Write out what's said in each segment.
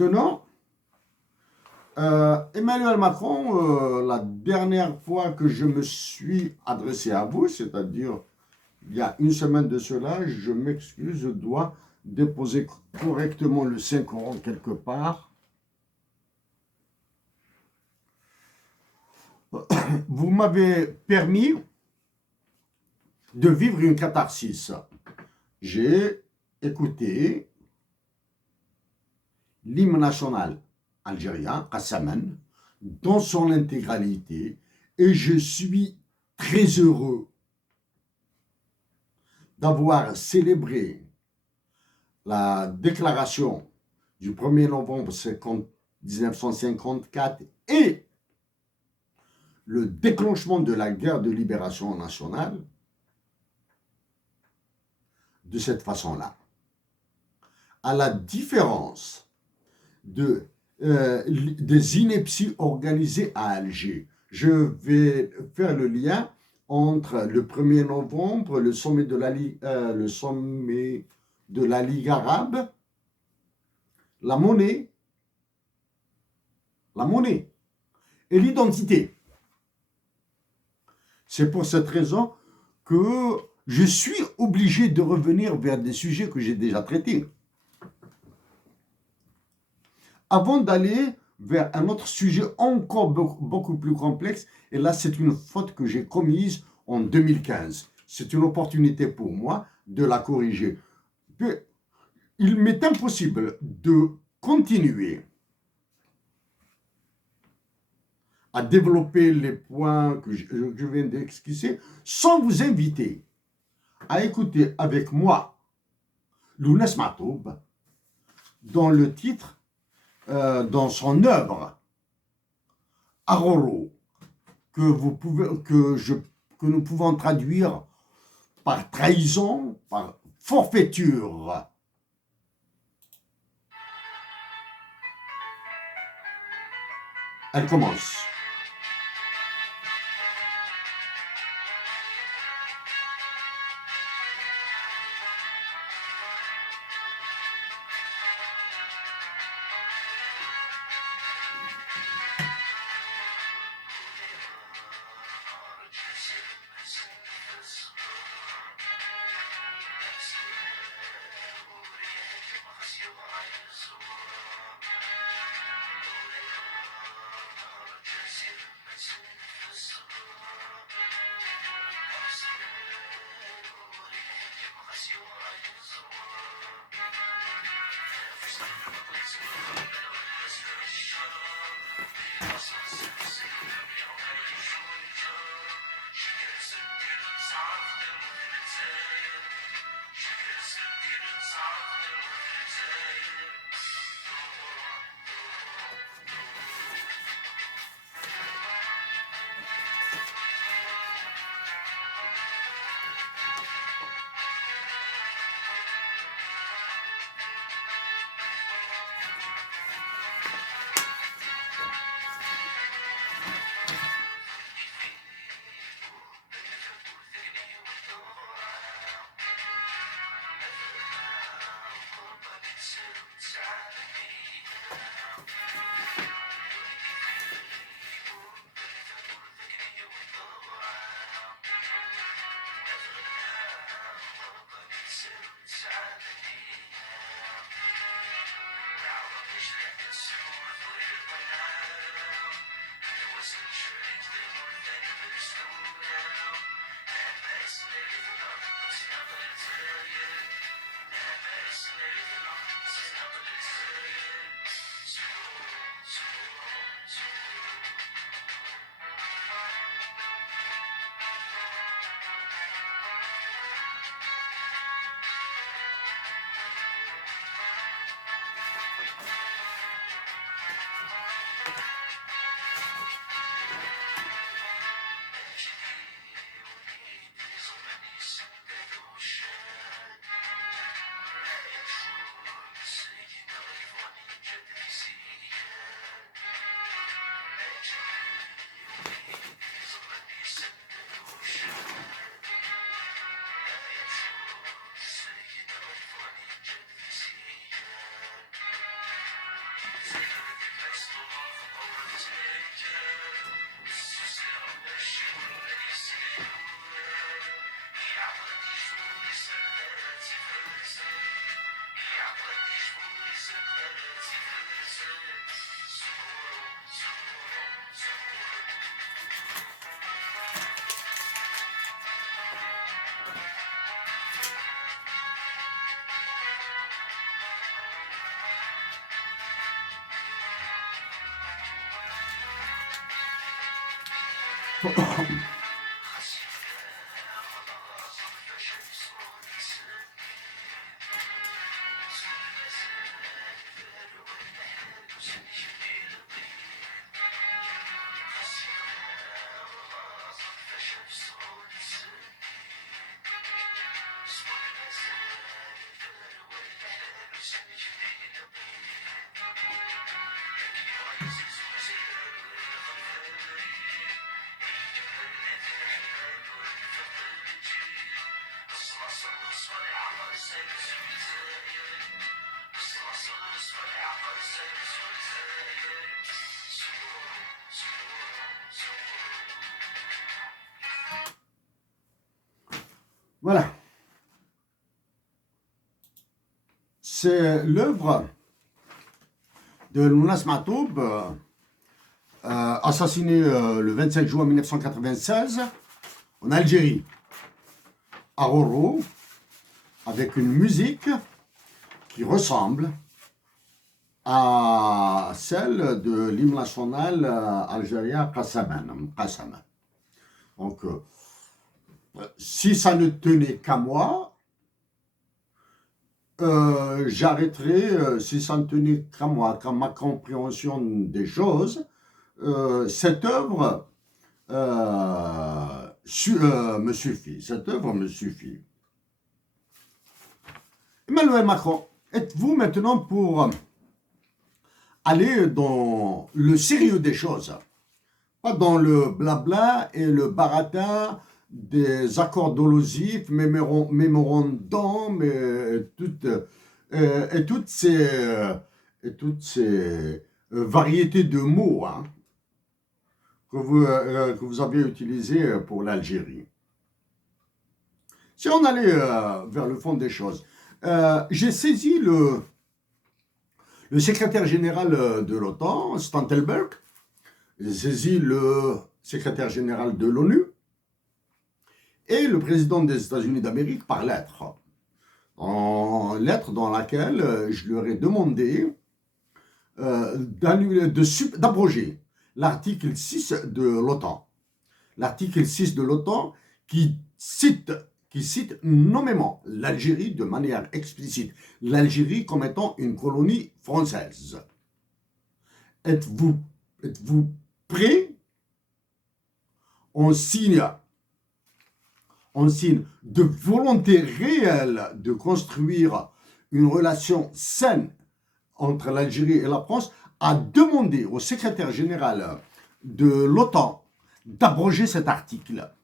Maintenant, Emmanuel Macron, la dernière fois que je me suis adressé à vous, c'est-à-dire il y a une semaine de cela, je m'excuse, je dois déposer correctement le 5 € quelque part. Vous m'avez permis de vivre une catharsis. J'ai écouté l'hymne national algérien, Kassaman, dans son intégralité, et je suis très heureux d'avoir célébré la déclaration du 1er novembre 1954 et le déclenchement de la guerre de libération nationale de cette façon-là. À la différence des inepties organisées à Alger. Je vais faire le lien entre le 1er novembre, le sommet de la Ligue arabe, la monnaie et l'identité. C'est pour cette raison que je suis obligé de revenir vers des sujets que j'ai déjà traités. Avant d'aller vers un autre sujet encore beaucoup plus complexe, et là c'est une faute que j'ai commise en 2015. C'est une opportunité pour moi de la corriger. Il m'est impossible de continuer à développer les points que je viens d'esquisser sans vous inviter à écouter avec moi Lounès Matoub dans le titre, dans son œuvre Aroro, que nous pouvons traduire par trahison, par forfaiture. Elle commence. Voilà. C'est l'œuvre de Lounas Matoub, assassiné le 25 juin 1996 en Algérie, à Roro, avec une musique qui ressemble à celle de l'hymne national algérien Qassam. Donc, si ça ne tenait qu'à moi, j'arrêterais, si ça ne tenait qu'à moi, qu'à ma compréhension des choses, cette œuvre me suffit. Cette œuvre me suffit. Emmanuel Macron, êtes-vous maintenant pour aller dans le sérieux des choses, pas dans le blabla et le baratin des accords dolosifs, mémorandums et toutes ces variétés de mots que vous avez utilisés pour l'Algérie. Si on allait vers le fond des choses, j'ai saisi le secrétaire général de l'OTAN, Stoltenberg, j'ai saisi le secrétaire général de l'ONU et le président des États-Unis d'Amérique par lettre. En lettre dans laquelle je leur ai demandé d'abroger l'article 6 de l'OTAN. L'article 6 de l'OTAN qui cite nommément l'Algérie de manière explicite, l'Algérie comme étant une colonie française. Êtes-vous prêts? On signe de volonté réelle de construire une relation saine entre l'Algérie et la France, à demander au secrétaire général de l'OTAN d'abroger cet article.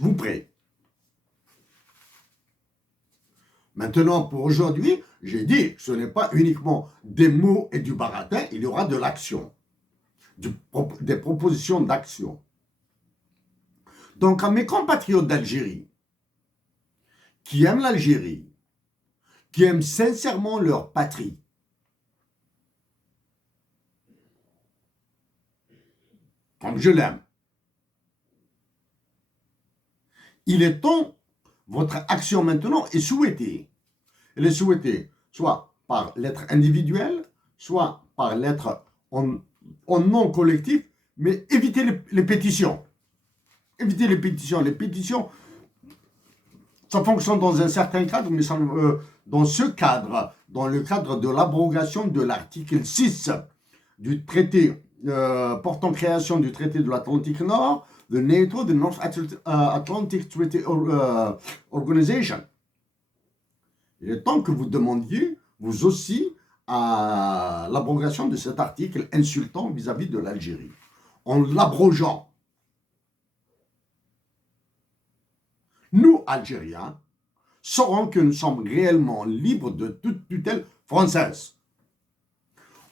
Vous prêts? Maintenant, pour aujourd'hui, j'ai dit, ce n'est pas uniquement des mots et du baratin, il y aura de l'action, des propositions d'action. Donc, à mes compatriotes d'Algérie, qui aiment l'Algérie, qui aiment sincèrement leur patrie, comme je l'aime, il est temps, votre action maintenant est souhaitée. Elle est souhaitée soit par lettre individuelle, soit par lettre en nom collectif, mais évitez les pétitions. Évitez les pétitions. Les pétitions, ça fonctionne dans un certain cadre, mais dans ce cadre, dans le cadre de l'abrogation de l'article 6 du traité portant création du traité de l'Atlantique Nord, the NATO, the North Atlantic Treaty Organization. Il est temps que vous demandiez, vous aussi, à l'abrogation de cet article insultant vis-à-vis de l'Algérie. En l'abrogeant, nous, Algériens, saurons que nous sommes réellement libres de toute tutelle française.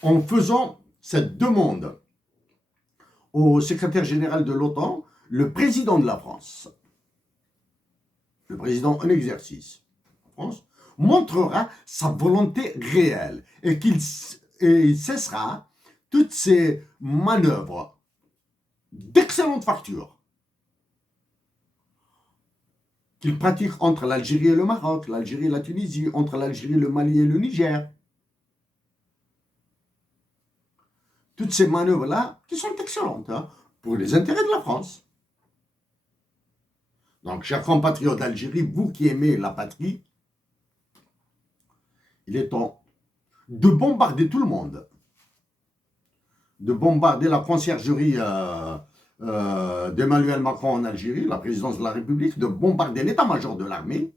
En faisant cette demande au secrétaire général de l'OTAN, le président de la France, le président en exercice en France, montrera sa volonté réelle et qu'il cessera toutes ces manœuvres d'excellente facture qu'il pratique entre l'Algérie et le Maroc, l'Algérie et la Tunisie, entre l'Algérie, le Mali et le Niger. Toutes ces manœuvres-là qui sont excellentes pour les intérêts de la France. Donc, chers compatriotes d'Algérie, vous qui aimez la patrie, il est temps de bombarder tout le monde, de bombarder la conciergerie d'Emmanuel Macron en Algérie, la présidence de la République, de bombarder l'état-major de l'armée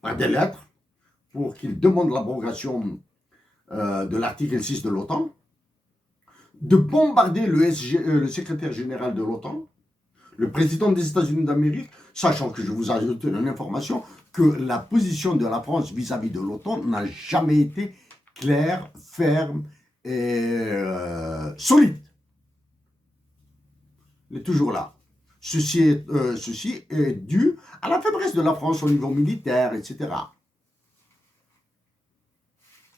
par des lettres pour qu'il demande l'abrogation de l'article 6 de l'OTAN, de bombarder le secrétaire général de l'OTAN, le président des États-Unis d'Amérique, sachant que je vous ajoute une information, que la position de la France vis-à-vis de l'OTAN n'a jamais été claire, ferme et solide. Elle est toujours là. Ceci est dû à la faiblesse de la France au niveau militaire, etc.